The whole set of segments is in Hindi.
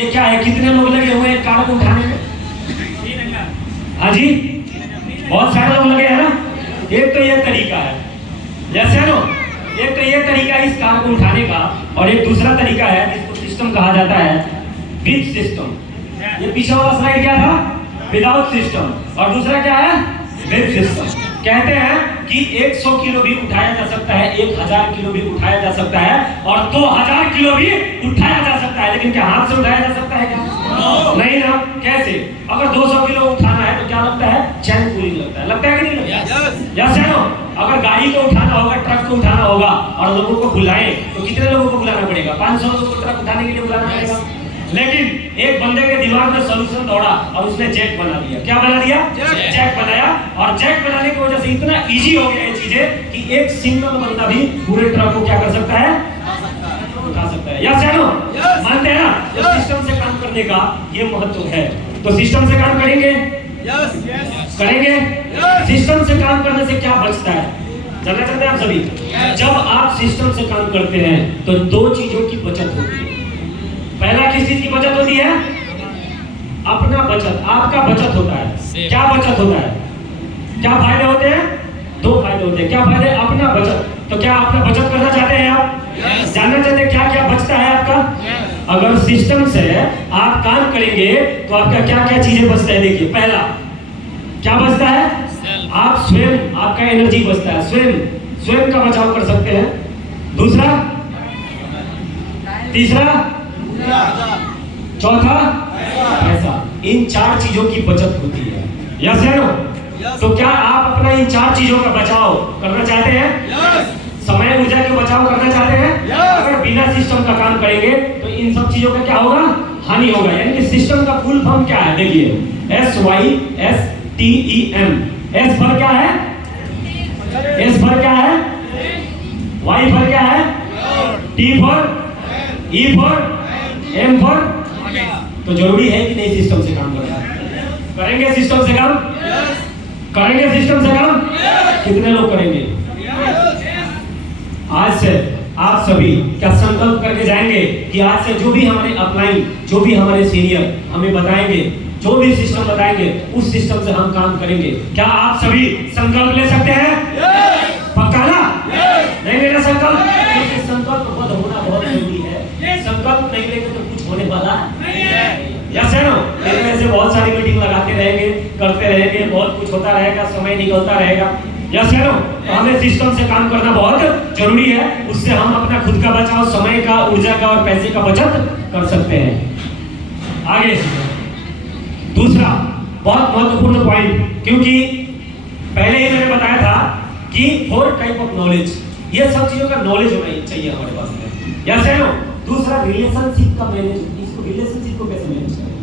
ये क्या है? कितने लोग लगे हुए हैं कार को उठाने में? हाँ जी, बहुत सारे लोग लगे हैं ना। एक तो ये तरीका है, जैसे नो, एक तो ये तरीका है इस कार को उठाने का, और एक दूसरा तरीका है जिसको सिस्टम कहा जाता है, विद सिस्टम। ये पीछे वाला स्लाइड क्या था? विदाउट सिस्टम, और दूसरा क्या है? With system. कहते हैं कि 100 किलो भी उठाया जा सकता है, 1000 किलो भी उठाया जा सकता है, और 2000 किलो भी उठाया जा सकता है, लेकिन क्या हाथ से उठाया जा सकता है क्या? नहीं ना। कैसे? अगर 200 किलो उठाना है तो क्या लगता है? चैन पूलिंग लगता है। लगता है कि नहीं लगता? यस है नो। अगर गाड़ी को उठाना होगा, ट्रक को उठाना होगा, और लोगों को बुलाएं तो कितने लोगों को बुलाना पड़ेगा? 500 लोगों को ट्रक उठाने के लिए बुलाना पड़ेगा। लेकिन एक बंदे के दिमाग में सॉल्यूशन दौड़ा और उसने जैक बना दिया। क्या बना दिया? जैक बनाया, और जैक बनाने की वजह से इतना इजी हो गया ये चीजें कि एक सिंगल बंदा भी पूरे ट्रक को क्या कर सकता है? उठा सकता है। यस या नो? मानते हैं ना? तो सिस्टम से काम करने का ये महत्व है। तो सिस्टम से काम करेंगे? करेंगे। सिस्टम से काम करने से क्या बचता है जानना चाहते हैं आप सभी? जब आप सिस्टम से काम करते हैं तो दो चीजों की बचत होती है। पहला किस चीज की बचत होती है? अपना बचत, आपका बचत होता है। क्या बचत होता है? क्या फायदे होते हैं? दो फायदे होते हैं। क्या फायदे? अपना बचत। तो क्या अपना बचत करना चाहते हैं आप? जानना चाहते हैं क्या क्या बचता है आपका? अगर सिस्टम से आप काम करेंगे तो आपका क्या क्या चीजें बचता है? देखिए, पहला क्या बचता है? आप स्वयं, आपका एनर्जी बचता है, स्वयं का बचाव कर सकते हैं। दूसरा, तीसरा, चौथा पैसा। इन 4 चीजों की बचत होती है। यस है नो? तो क्या आप अपना इन 4 चीजों का बचाव करना चाहते हैं? समय ऊर्जा का बचाव करना चाहते हैं? अगर बिना सिस्टम का काम करेंगे तो इन सब चीजों का क्या होगा? हानि होगा। यानी कि सिस्टम का फुल फॉर्म क्या है? देखिए, SYSTEM। S पर क्या है? S पर क्या है? Y पर क्या है? T पर, E पर, M पर। तो जरूरी है कि नहीं सिस्टम से काम करना? करेंगे सिस्टम से काम? करेंगे सिस्टम से काम? कितने लोग करेंगे? आज से आप सभी क्या संकल्प करके जाएंगे कि आज से जो भी हमारे अपलाइन, जो भी हमारे सीनियर हमें बताएंगे, जो भी सिस्टम बताएंगे, उस सिस्टम से हम काम करेंगे? क्या आप सभी संकल्प ले सकते हैं? पक्का ना? नहीं लेना संकल्प? क्योंकि संकल्प होना बहुत जरूरी है। संकल्प नहीं लेंगे तो कुछ होने वाला नहीं है। यस है नो? ऐसे बहुत सारी मीटिंग लगाते रहेंगे, करते रहेंगे, बहुत कुछ होता रहेगा, समय निकलता रहेगा। यस है नो? तो हमें सिस्टम से काम करना बहुत जरूरी है। उससे हम अपना खुद का बचाव, समय का, ऊर्जा का और पैसे का बचत कर सकते हैं। आगे दूसरा बहुत महत्वपूर्ण पॉइंट, क्योंकि पहले ही मैंने बताया था कि 4 टाइप ऑफ नॉलेज, ये सब चीजों का नॉलेज होना चाहिए हमारे पास में। यस है नो? दूसरा रिलेशनशिप का मैनेज, इसको रिलेशनशिप को कैसे मैनेज करें?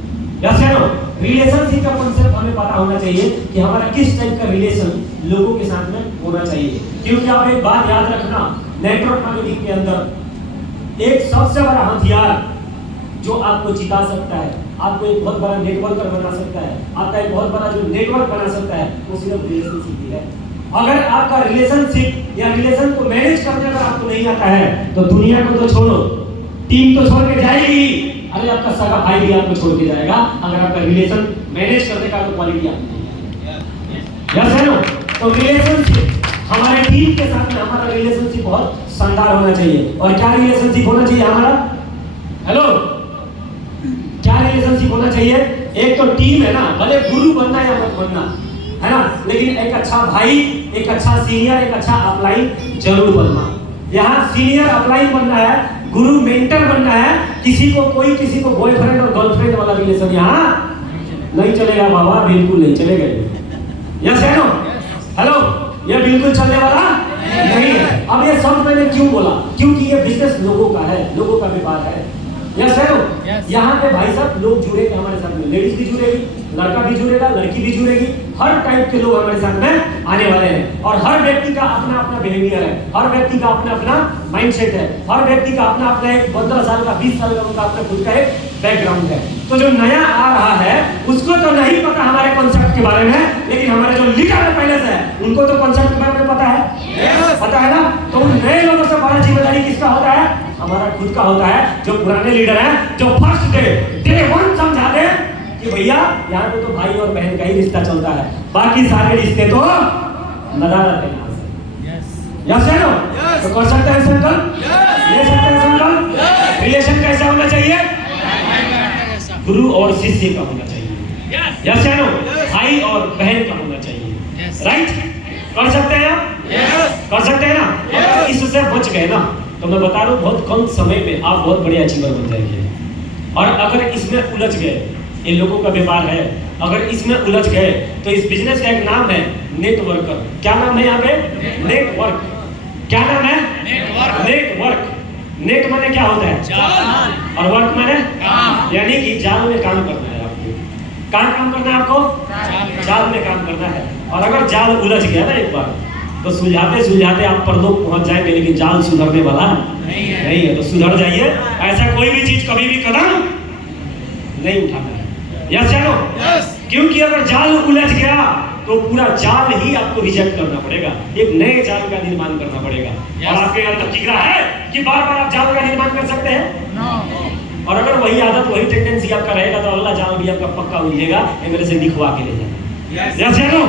यस है नो? रिलेशनशिप का कांसेप्ट हमें पता होना चाहिए कि हमारा किस टाइप का रिलेशन लोगों के साथ में होना चाहिए। क्योंकि आप एक बात याद रखना, नेटवर्क मार्केटिंग के अंदर एक सबसे बड़ा हथियार जो आपको जिता सकता है, आपको एक बहुत बड़ा नेटवर्कर बना सकता है, आपका एक बहुत बड़ा जो नेटवर्क बना सकता है, वो सिर्फ रिलेशनशिप ही है। अगर आपका रिलेशनशिप या रिलेशन को मैनेज करने अगर आपको नहीं आता है तो दुनिया को तो छोड़ो, टीम तो छोड़ के जाएगी, अरे आपका सगा भाई भी आपको छोड़ के जाएगा अगर आपका रिलेशन मैनेज करने का क्वालिटी आपको नहीं है। यस है नो? तो रिलेशनशिप, हमारे टीम के साथ में हमारा रिलेशनशिप बहुत शानदार होना चाहिए। और क्या रिलेशनशिप होना चाहिए हमारा? हेलो, क्या रिलेशनशिप होना चाहिए? एक तो टीम है ना, भले गुरु बनना या मत बनना, है ना, लेकिन एक अच्छा भाई, एक अच्छा सीनियर, एक अच्छा अपलाइन जरूर बनना। यहाँ सीनियर अपलाइन बनना है, गुरु मेंटर बनना है। किसी को बॉयफ्रेंड और गर्लफ्रेंड वाला रिलेशन यहाँ नहीं चलेगा बाबा, बिल्कुल नहीं चलेगा। यस है नो? हेलो, ये बिल्कुल चलने वाला नहीं है। अब ये शब्द मैंने क्यों बोला? क्योंकि ये बिजनेस लोगों का है, लोगों का व्यापार है। यस है नो? यहाँ पे भाई साहब लोग जुड़ेंगे हमारे साथ में, लेडीज भी जुड़ेगी, लड़का भी जुड़ेगा, लड़की भी जुड़ेगी, हर टाइप के लोग हमारे साथ में आने वाले हैं। और हर व्यक्ति का अपना अपना बिहेवियर है, हर व्यक्ति का अपना अपना माइंडसेट है, हर व्यक्ति का अपना अपना एक 15 साल का, 20 साल का उनका अपना खुद का एक बैकग्राउंड है। तो जो नया आ रहा है उसको तो नहीं पता हमारे कॉन्सेप्ट के बारे में, लेकिन हमारे जो लीडर है पहले से, उनको तो कॉन्सेप्ट के बारे में पता है। पता है ना? तो उन नए लोगों से बड़ा जिम्मेदारी किसका होता है? हमारा खुद का होता है। जो पुराने लीडर हैं, जो फर्स्ट डे कि भैया यहाँ पे तो भाई और बहन का ही रिश्ता चलता है, बाकी सारे रिश्ते तो नदारत है यहाँ से। यस है नो? तो कर सकते हैं संकल्प, ले सकते हैं संकल्प। रिलेशन कैसा होना चाहिए? गुरु और शिष्य का होना चाहिए। यस है नो? भाई और बहन का होना चाहिए। राइट? कर सकते हैं आप? कर सकते हैं ना? अगर इससे बच गए ना तो मैं बता रहा हूँ बहुत कम समय में आप बहुत बड़े अचीवर बन जाएंगे। और अगर इसमें उलझ गए, इन लोगों का व्यापार है, अगर इसमें उलझ गए तो इस बिजनेस का एक नाम है नेटवर्कर। क्या नाम है यहाँ पे? नेटवर्क। क्या नाम है? नेटवर्क। नेट माने क्या होता है? जाल। और वर्क माने काम। यानी कि जाल में काम करना है आपको। कहाँ काम करना है आपको? जाल में काम करना है। और अगर जाल उलझ गया ना एक बार तो सुलझाते सुलझाते आप परलोक पहुंच जाएंगे, लेकिन जाल सुधरने वाला नहीं है। तो सुधर जाइए। ऐसा कोई भी चीज कभी भी कदम नहीं उठाना है। यस या नो? क्योंकि अगर जाल उलझ गया तो पूरा जाल ही आपको रिजेक्ट करना पड़ेगा, एक नए जाल का निर्माण करना पड़ेगा। और आपके अंदर जिगरा है कि बार बार आप जाल का निर्माण कर सकते हैं। और अगर वही आदत वही टेंडेंसी आपका रहेगा तो अल्लाह जाल भी आपका पक्का उलझेगा। ये मेरे से लिखवा के ले जाना। यस या नो?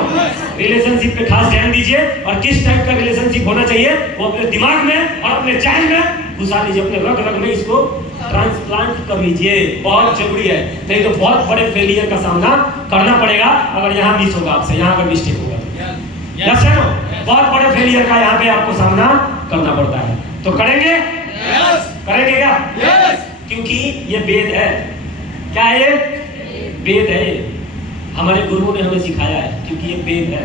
रिलेशनशिप पे खास ध्यान दीजिए। और किस टाइप का रिलेशनशिप होना चाहिए वो अपने दिमाग में और अपने जहन में घुसा लीजिए, अपने रग रग में इसको ट्रांसप्लांट कर लीजिए। बहुत जरूरी है, नहीं तो बहुत बड़े फेलियर का सामना करना पड़ेगा अगर यहाँ मिस होगा आपसे, यहाँ अगर मिस्टेक होगा तो। यस या नो? बहुत बड़े फेलियर का यहाँ पे आपको सामना करना पड़ता है। तो करेंगे? करेंगे क्या? क्योंकि ये वेद है। क्या है ये? वेद है। हमारे गुरुओं ने हमें सिखाया है, क्योंकि ये वेद है।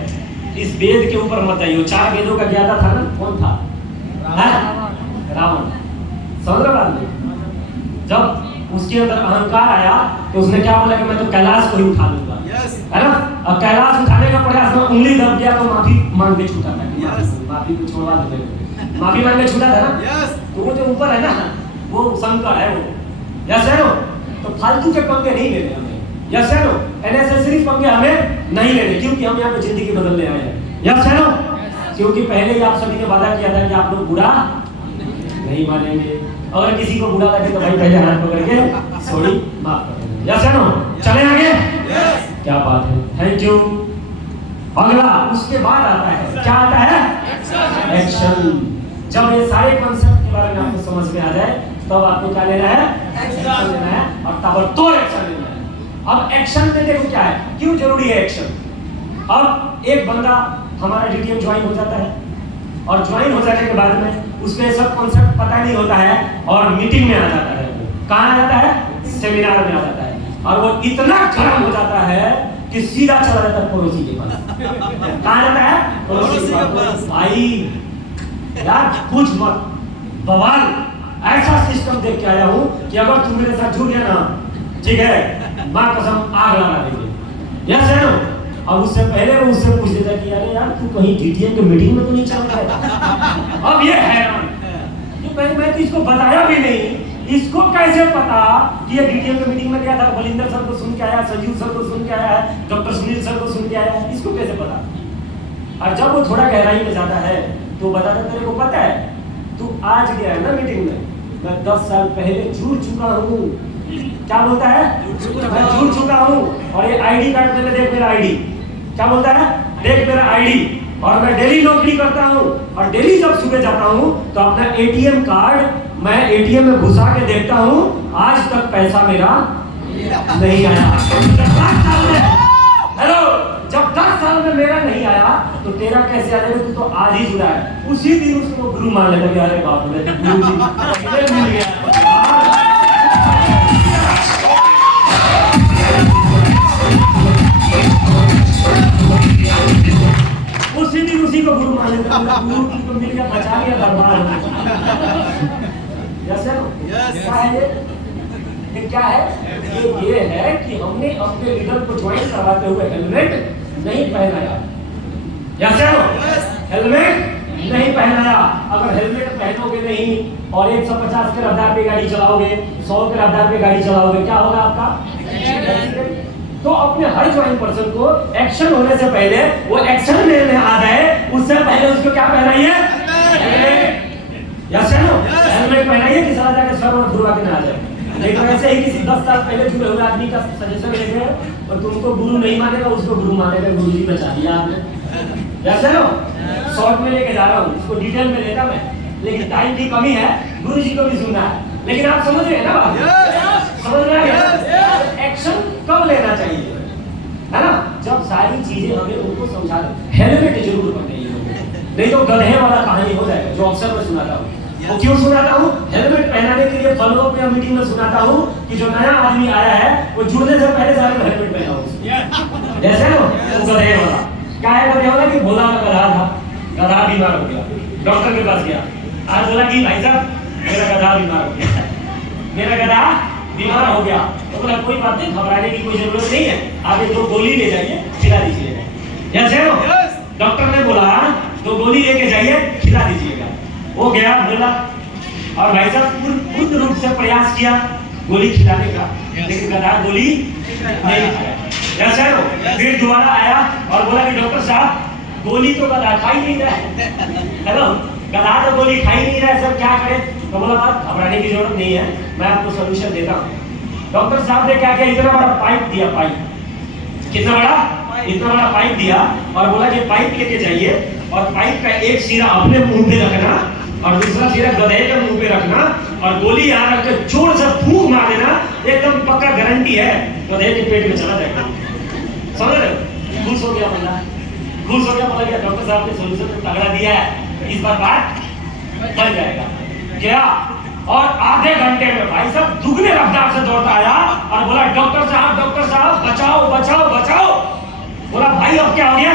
इस वेद के ऊपर मत जाइए। 4 वेदों का ज्ञाता था ना, कौन था? रावण। समझ रहे में जब उसके अंदर अहंकार आया तो उसने क्या बोला कि मैं तो कैलाश को ही उठा लूंगा, है ना? अब कैलाश उठाने का प्रयास में उंगली दब गया तो माफी मांग के छूटा था। माफी को छोड़वा दे, माफी मांग के छूटा था ना। तो वो जो ऊपर है ना वो शंकर है वो। यस है नो? तो फालतू के पंगे नहीं लेने हमें। यस है नो? अननेसेसरी पंगे हमें नहीं लेने, क्योंकि हम यहाँ पे जिंदगी बदलने आए हैं। यस है नो? क्योंकि पहले ही आप सभी ने वादा किया था कि आप लोग बुरा नहीं मानेंगे। अगर किसी को बुरा लगे तो भाई पहले हाथ पकड़ के सॉरी माफ कर देना। यस है नो? चले आगे? क्या बात है, थैंक यू। अगला उसके बाद आता है, क्या आता है? एक्शन। जब ये सारे कॉन्सेप्ट के बारे में आपको समझ में आ जाए तब आपको क्या लेना है? एक्शन लेना है और ताबड़तोड़ एक्शन लेना है। अब एक्शन में देखो क्या है, क्यों जरूरी है एक्शन। अब एक बंदा हमारा डीटीएम ज्वाइन हो जाता है और ज्वाइन हो जाने के बाद में उसमें सब कॉन्सेप्ट पता नहीं होता है और मीटिंग में आ जाता है। कहाँ आ जाता है? सेमिनार में आ जाता है। और वो इतना गर्म हो जाता है कि सीधा चला जाता है पड़ोसी के पास। कहाँ जाता है? पड़ोसी के पास। भाई यार कुछ मत, बवाल ऐसा सिस्टम देख के आया हूँ कि अगर तुम मेरे साथ जुड़ गया ना, ठीक है, माँ कसम आग लगा देंगे। यस है नो? अब उससे पहले वो उससे पूछ देता कि अरे यार तू कहीं डीटीएम के मीटिंग में तो नहीं चल रहा है। अब ये हैरान कि मैं तो इसको बताया भी नहीं, इसको कैसे पता कि ये डीटीएम के मीटिंग में गया था, बलिंदर सर को सुन के आया, संजीव सर को सुन के आया है, डॉक्टर सुनील सर को सुन के आया है, इसको कैसे पता? और जब वो थोड़ा गहराई में जाता है तो बताता तेरे को पता है तू आज गया है ना मीटिंग में, मैं 10 साल पहले जुड़ चुका हूँ। क्या बोलता है? मैं जुड़ चुका हूँ। और ये आईडी कार्ड में देख मेरा आईडी, क्या बोलता है? देख मेरा आईडी। और मैं डेली नौकरी करता हूँ और डेली जब सुबह जाता हूँ तो अपना एटीएम कार्ड मैं एटीएम में घुसा के देखता हूँ, आज तक पैसा मेरा नहीं आया। हेलो, जब 10 साल में मेरा नहीं आया तो तेरा कैसे आ जाएगा? तू तो आज ही जुड़ा है। उसी दिन उसको गुरु मान लेता कि अरे बाप रे गुरु जी मिल गया। उसी दिन उसी को गुरु मान लेता, गुरु की तो मिल गया, बचा लिया, दरबार। यस है नो? क्या है ये? क्या है ये है कि हमने अपने लीडर को ज्वाइन करवाते हुए हेलमेट नहीं पहनाया। यस है नो? हेलमेट नहीं पहनाया। अगर हेलमेट पहनोगे नहीं और 150 के रफ्तार पे गाड़ी चलाओगे, 100 के रफ्तार पे गाड़ी चलाओगे, क्या होगा आपका? तो अपने हर ज्वाइन पर्सन को एक्शन होने से पहले वो एक्शन लेने आ जाए उससे पहले उसको क्या पहनाइए? यस है नो? हेलमेट पहनाइए कि साला जाके सर और धुलवा के ना आ जाए। नहीं तो ऐसे ही किसी 10 साल पहले जुड़े हुए आदमी का सजेशन लेंगे और तुमको गुरु नहीं मानेगा, उसको गुरु मानेगा। गुरु जी बचा दिया आपने। जैसे लो शॉर्ट में लेके जा रहा हूँ, इसको डिटेल में लेता मैं, लेकिन टाइम की कमी है, गुरु जी को भी सुनना है। लेकिन आप समझ रहे हैं ना बात? समझ रहे हैं? एक्शन कब लेना चाहिए, है ना? जब सारी चीजें हमें उनको समझा दे। हेलमेट जरूर पहनिए, नहीं तो गधे वाला कहानी हो जाएगा, जो अक्सर मैं सुनाता हूँ। वो क्यों सुनाता हूँ? हेलमेट पहनाने के लिए फॉलो अप या मीटिंग में सुनाता हूँ कि जो नया आदमी आया है वो जुड़ने से पहले सारे में हेलमेट पहना हो। जैसे ना वो गधे वाला, क्या है गधे वाला कि भोला का गधा था, गधा बीमार हो गया, डॉक्टर के पास गया। आज बोला कि भाई साहब मेरा गधा बीमार हो गया, मेरा गधा बीमार हो गया। तो बोला कोई बात नहीं, घबराने की कोई जरूरत नहीं है, आप एक 2 गोली ले जाइए, खिला दीजिएगा। जैसे डॉक्टर ने बोला 2 गोली लेके जाइए, खिला दीजिएगा। वो गया बोला, और भाई साहब पूर्ण रूप से प्रयास किया गोली खिलाने का, लेकिन गधा गोली नहीं खाया। जैसे फिर दोबारा आया और बोला कि डॉक्टर साहब गोली तो गधा खा ही नहीं रहा है, हेलो गधा तो गोली खा ही नहीं रहा है, सर क्या करें? तो बोला बात घबराने की जरूरत नहीं है, मैं आपको सोल्यूशन देता हूँ। डॉक्टर साहब ने क्या किया, इतना बड़ा पाइप दिया, पाइप कितना बड़ा, इतना बड़ा पाइप दिया और बोला कि पाइप लेके जाइए और पाइप का एक सिरा अपने मुंह पे रखना और दूसरा सिरा गधे के मुंह पे रखना और गोली यहाँ रख के जोर से फूंक मार देना, एकदम पक्का गारंटी है गधे के पेट में चला जाएगा। समझ रहे हो? खुश हो गया बंदा, खुश हो गया, बोला कि डॉक्टर साहब ने सोल्यूशन तगड़ा दिया है, इस बार बात बन जाएगा। क्या? और आधे घंटे में भाई साहब दुगने रफ्तार से दौड़ता आया और बोला डॉक्टर साहब बचाओ बचाओ बचाओ। बोला भाई अब क्या हो गया?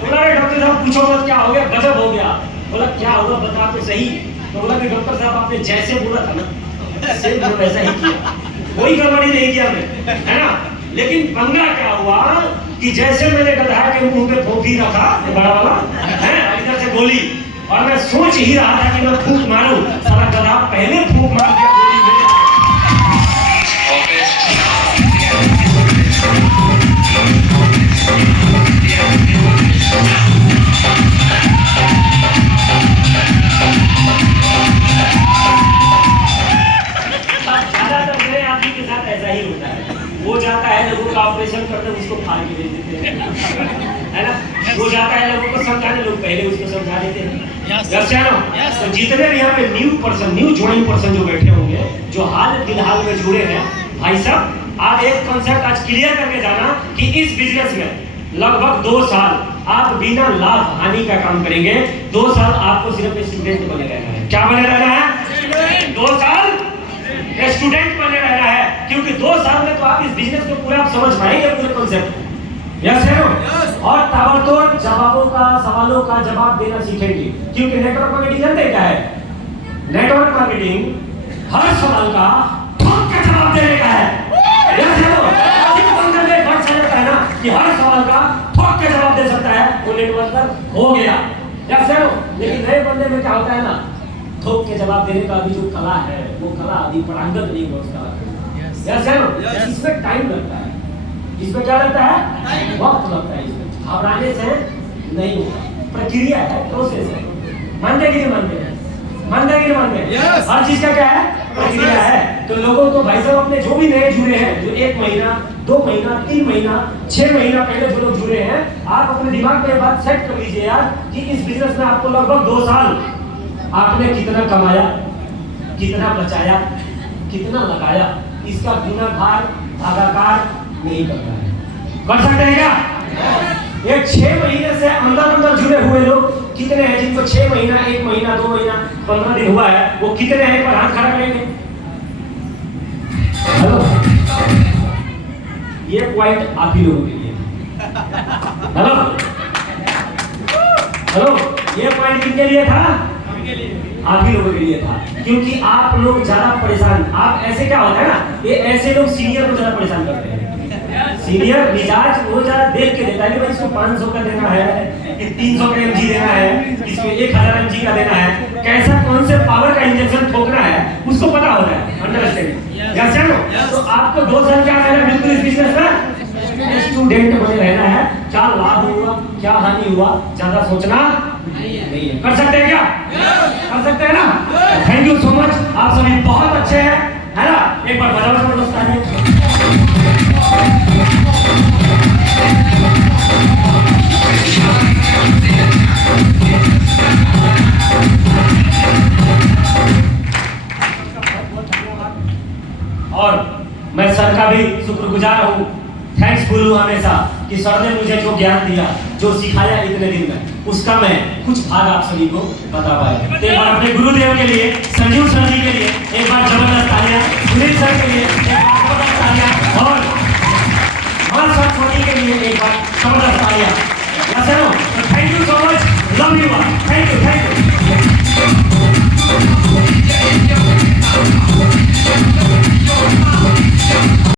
बोला अरे डॉक्टर साहब पूछो मत क्या हो गया, गजब हो गया। बोला क्या हुआ बता तो सही। तो बोला कि डॉक्टर साहब आपने जैसे बोला था ना सेम वैसा ही किया, कोई गड़बड़ी नहीं किया मैं, है ना? लेकिन पंगा क्या हुआ कि जैसे मैंने गधा के मुंह पे फोफी रखा बड़ा वाला है, इधर से गोली, और मैं सोच ही रहा था कि मैं फूंक मारूं, सारा गधा पहले फूंक मार दिया गोली में। ज्यादातर मेरे आदमी के साथ ऐसा ही होता है, वो जाता है लोगों का ऑपरेशन करते उसको फाड़ के भेज देते हैं, है ना? वो जाता है लोगों को समझाने, लोग पहले उसको समझा देते हैं। तो जितने भी यहाँ पे न्यू ज्वाइन पर्सन जो बैठे होंगे, जो हाल फिलहाल में जुड़े हैं, भाई साहब आप एक कॉन्सेप्ट आज क्लियर करके जाना कि इस बिजनेस में लगभग 2 साल आप बिना लाभ हानि का काम करेंगे। 2 साल आपको सिर्फ स्टूडेंट बने रहना है। क्या बने रहना है? 2 साल स्टूडेंट बने रहना है, क्योंकि 2 साल में तो आप इस बिजनेस को पूरा समझ पाएंगे, पूरे कॉन्सेप्ट। यस है नो? और ताबड़तोड़ जवाबों का, सवालों का जवाब देना सीखेंगे, क्योंकि नेटवर्क मार्केटिंग जानते क्या है? नेटवर्क मार्केटिंग हर सवाल का ठोक के जवाब देने का है। यस है नो? जिस बंदे में फर्क समझता है ना कि हर सवाल का ठोक के जवाब दे सकता है, वो नेटवर्कर हो गया। यस है नो? लेकिन नए बंदे में क्या होता है ना, ठोक के जवाब देने का अभी जो कला है, वो कला अभी पारंगत नहीं पहुंचता। यस है नो? इसमें टाइम लगता है, इसमें क्या लगता है? वक्त लगता है। इसमें घबराने से नहीं होगा, प्रक्रिया है, प्रोसेस है। मानते कि नहीं मानते? मानते कि नहीं मानते? हर चीज का क्या है? प्रक्रिया है। तो लोगों को भाई साहब अपने जो भी नए जुड़े हैं, जो 1 महीना 2 महीना 3 महीना 6 महीना पहले जो लोग जुड़े हैं, आप अपने दिमाग में बात सेट कर लीजिए यार कि इस बिजनेस में आपको लगभग 2 साल आपने कितना कमाया, कितना बचाया, कितना लगाया, इसका गुणाकार भागाकार नहीं करना है। कर सकते हैं क्या? एक 6 महीने से अंदर जुड़े हुए लोग कितने हैं जिनको 6 महीना 1 महीना 2 महीना 15 दिन हुआ है? वो कितने हैं? पर हाथ खड़ा करेंगे। हेलो, ये पॉइंट आप ही लोगों के लिए। हेलो हेलो, ये पॉइंट किसके लिए था? आप ही लोगों के लिए था, क्योंकि आप लोग ज्यादा परेशान, आप ऐसे क्या होता है ना, ये ऐसे लोग सीनियर को ज्यादा परेशान करते हैं। सीनियर मिजाज वो ज्यादा देख के देता है कि भाई इसको 500 का देना है, कि 300 का mg देना है, इसको 1000 mg का देना है, कैसा कौन से पावर का इंजेक्शन ठोकना है, उसको पता होता है। अंडरस्टैंड? यस है नो? तो आपको 2 साल क्या रहना है बिल्कुल इस बिजनेस में? स्टूडेंट बने रहना है। क्या लाभ हुआ, क्या हानि हुआ, ज्यादा सोचना नहीं है। कर सकते हैं क्या? कर सकते हैं ना? थैंक यू सो मच, आप सभी बहुत अच्छे हैं, है ना? एक बार बजाओ जबरदस्त तालियां। और मैं सर का भी शुक्रगुजार हूँ, थैंक्स बोलूँ हमेशा कि सर ने मुझे जो ज्ञान दिया, जो सिखाया इतने दिन में, उसका मैं कुछ भाग आप सभी को बता पाया। एक बार अपने गुरुदेव के लिए, संजीव सर जी के लिए एक बार जबरदस्त तालियां, सुनील सर के लिए एक बार जबरदस्त तालियां, और हमारे सर छोटी के लिए एक बार जबरदस्त तालियां। Thank you so much, love you, thank you.